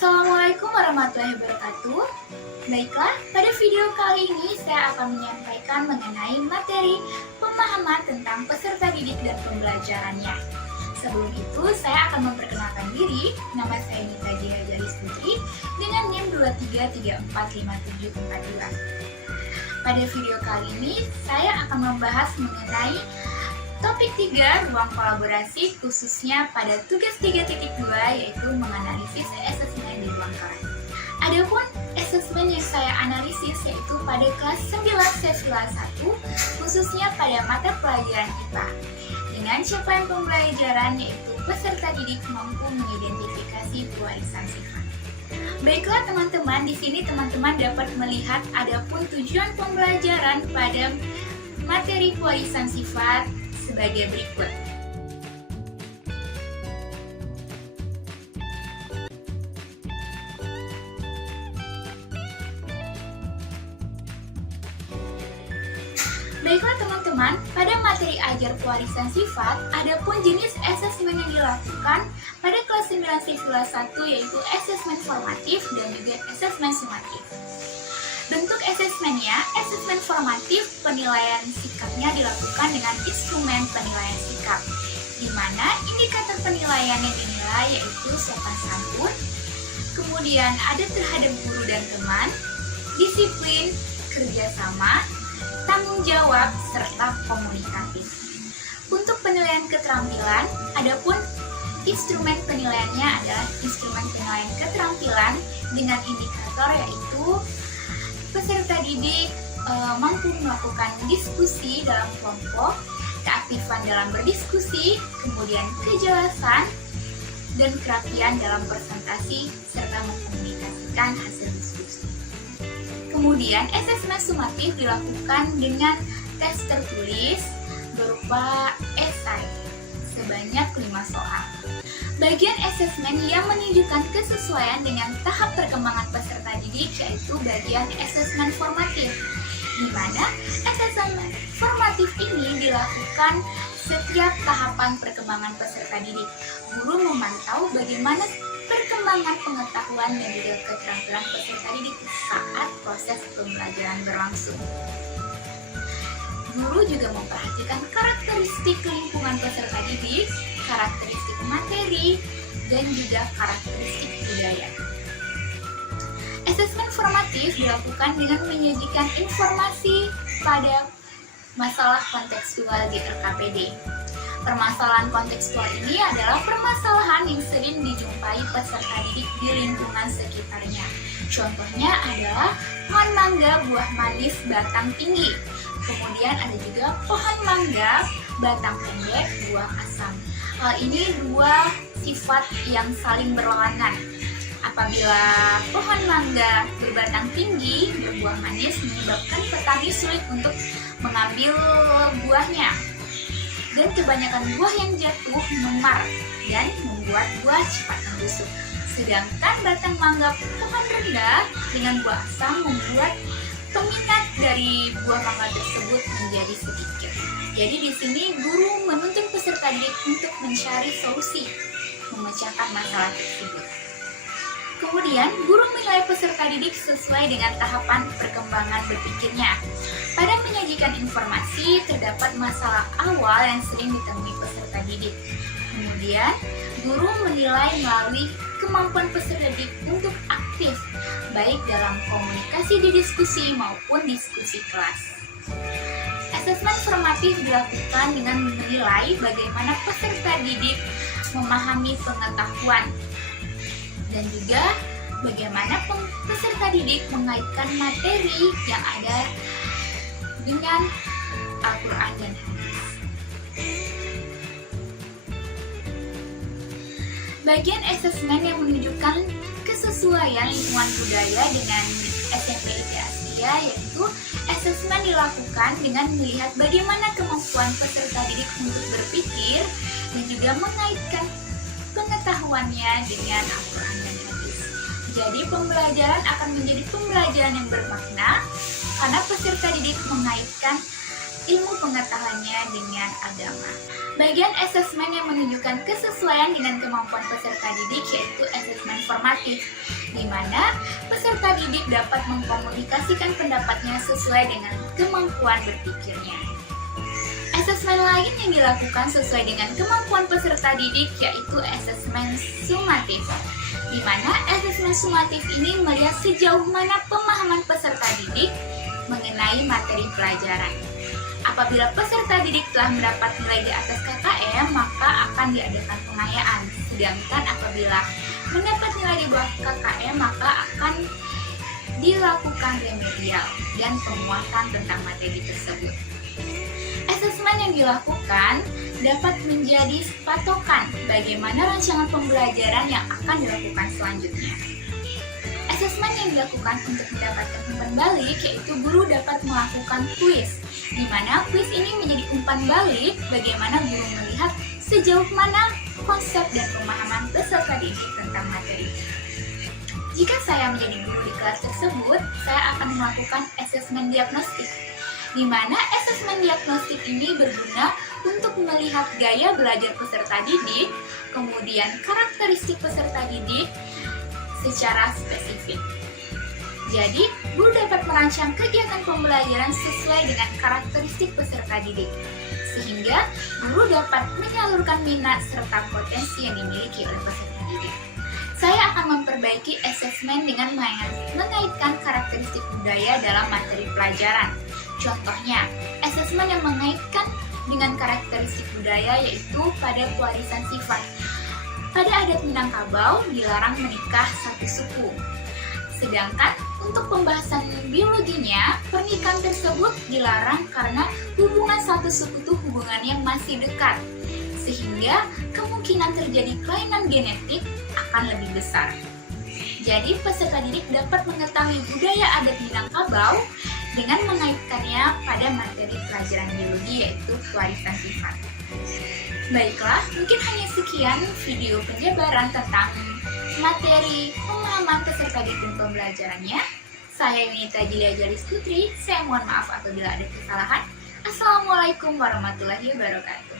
Assalamualaikum warahmatullahi wabarakatuh. Baiklah, pada video kali ini saya akan menyampaikan mengenai materi pemahaman tentang peserta didik dan pembelajarannya. Sebelum itu, saya akan memperkenalkan diri. Nama saya Nita Jalis Putri dengan NIM 23345742. Pada video kali ini, saya akan membahas mengenai topik 3, ruang kolaborasi, khususnya pada tugas 3.2, yaitu menganalisis asesmen di ruang kelas. Adapun asesmen yang saya analisis yaitu pada kelas 9 sesila 1, khususnya pada mata pelajaran IPA. Dengan capaian pembelajaran yaitu peserta didik mampu mengidentifikasi pewarisan sifat. Baiklah teman-teman, di sini teman-teman dapat melihat adapun tujuan pembelajaran pada materi pewarisan sifat sebagai berikut. Baiklah teman-teman, pada materi ajar pewarisan sifat, adapun jenis asesmen yang dilakukan pada kelas 9 siswa 1 yaitu asesmen formatif dan juga asesmen sumatif. Bentuk asesmennya, asesmen formatif, penilaian sikapnya dilakukan dengan instrumen penilaian sikap, di mana indikator penilaian yang dinilai yaitu sopan santun, kemudian ada terhadap guru dan teman, disiplin, kerjasama, tanggung jawab, serta komunikatif. Untuk penilaian keterampilan, adapun instrumen penilaiannya adalah instrumen penilaian keterampilan dengan indikator yaitu peserta didik mampu melakukan diskusi dalam kelompok, keaktifan dalam berdiskusi, kemudian kejelasan dan kerapian dalam presentasi, serta mengkomunikasikan hasil diskusi. Kemudian asesmen sumatif dilakukan dengan tes tertulis berupa esai sebanyak 5 soal. Bagian asesmen yang menunjukkan kesesuaian dengan tahap perkembangan peserta didik yaitu bagian asesmen formatif, di mana asesmen formatif ini dilakukan setiap tahapan perkembangan peserta didik. Guru memantau bagaimana perkembangan pengetahuan dan juga keterampilan peserta didik saat proses pembelajaran berlangsung. Guru juga memperhatikan karakteristik lingkungan peserta didik, karakteristik materi, dan juga karakteristik budaya. Asesmen formatif dilakukan dengan menyajikan informasi pada masalah kontekstual di RKPD. Permasalahan kontekstual ini adalah permasalahan yang sering dijumpai peserta didik di lingkungan sekitarnya. Contohnya adalah pohon mangga buah manis batang tinggi. Kemudian ada juga pohon mangga batang pendek buah asam. Hal ini dua sifat yang saling berlawanan. Apabila pohon mangga berbatang tinggi berbuah manis menyebabkan petani sulit untuk mengambil buahnya. Dan kebanyakan buah yang jatuh memar dan membuat buah cepat membusuk. Sedangkan batang mangga pohon rendah dengan buah asam membuat peminat dari buah mangga tersebut menjadi sedikit. Jadi di sini guru menuntun peserta didik untuk mencari solusi memecahkan masalah tersebut. Kemudian, guru menilai peserta didik sesuai dengan tahapan perkembangan berpikirnya. Pada menyajikan informasi, terdapat masalah awal yang sering ditemui peserta didik. Kemudian, guru menilai melalui kemampuan peserta didik untuk aktif, baik dalam komunikasi di diskusi maupun diskusi kelas. Asesmen formatif dilakukan dengan menilai bagaimana peserta didik memahami pengetahuan dan juga bagaimana peserta didik mengaitkan materi yang ada dengan Al-Quran dan hadis. Bagian asesmen yang menunjukkan kesesuaian lingkungan budaya dengan SMP IPA Asia yaitu asesmen dilakukan dengan melihat bagaimana kemampuan peserta didik untuk berpikir dan juga mengaitkan pengetahuannya dengan Al-Quran dan hadis. Jadi pembelajaran akan menjadi pembelajaran yang bermakna karena peserta didik mengaitkan ilmu pengetahuannya dengan agama. Bagian asesmen yang menunjukkan kesesuaian dengan kemampuan peserta didik yaitu asesmen formatif, di mana peserta didik dapat mengkomunikasikan pendapatnya sesuai dengan kemampuan berpikirnya. Asesmen lain yang dilakukan sesuai dengan kemampuan peserta didik yaitu asesmen sumatif, di mana asesmen sumatif ini melihat sejauh mana pemahaman peserta didik mengenai materi pelajaran. Apabila peserta didik telah mendapat nilai di atas KKM, maka akan diadakan pengayaan. Sedangkan apabila mendapat nilai di bawah KKM, maka akan dilakukan remedial dan penguatan tentang materi tersebut. Asesmen yang dilakukan dapat menjadi patokan bagaimana rancangan pembelajaran yang akan dilakukan selanjutnya. Asesmen yang dilakukan untuk mendapatkan umpan balik yaitu guru dapat melakukan kuis, di mana kuis ini menjadi umpan balik bagaimana guru melihat sejauh mana konsep dan pemahaman peserta didik tentang materi. Jika saya menjadi guru di kelas tersebut, saya akan melakukan asesmen diagnostik, di mana asesmen diagnostik ini berguna untuk melihat gaya belajar peserta didik, kemudian karakteristik peserta didik secara spesifik. Jadi, guru dapat merancang kegiatan pembelajaran sesuai dengan karakteristik peserta didik, sehingga guru dapat menyalurkan minat serta potensi yang dimiliki oleh peserta didik. Saya akan memperbaiki asesmen dengan mengaitkan karakteristik budaya dalam materi pelajaran. Contohnya, asesmen yang mengaitkan dengan karakteristik budaya yaitu pada pewarisan sifat. Pada adat Minangkabau dilarang menikah satu suku. Sedangkan untuk pembahasan biologinya, pernikahan tersebut dilarang karena hubungan satu suku itu hubungan yang masih dekat, sehingga kemungkinan terjadi kelainan genetik akan lebih besar. Jadi peserta didik dapat mengetahui budaya adat Minangkabau dengan mengaitkannya pada materi pelajaran biologi yaitu pewarisan sifat. Baiklah, mungkin hanya sekian video penjabaran tentang materi pemahaman peserta didik dan pembelajarannya. Saya Yunita Jilia Jalis Putri, saya mohon maaf apabila ada kesalahan. Assalamualaikum warahmatullahi wabarakatuh.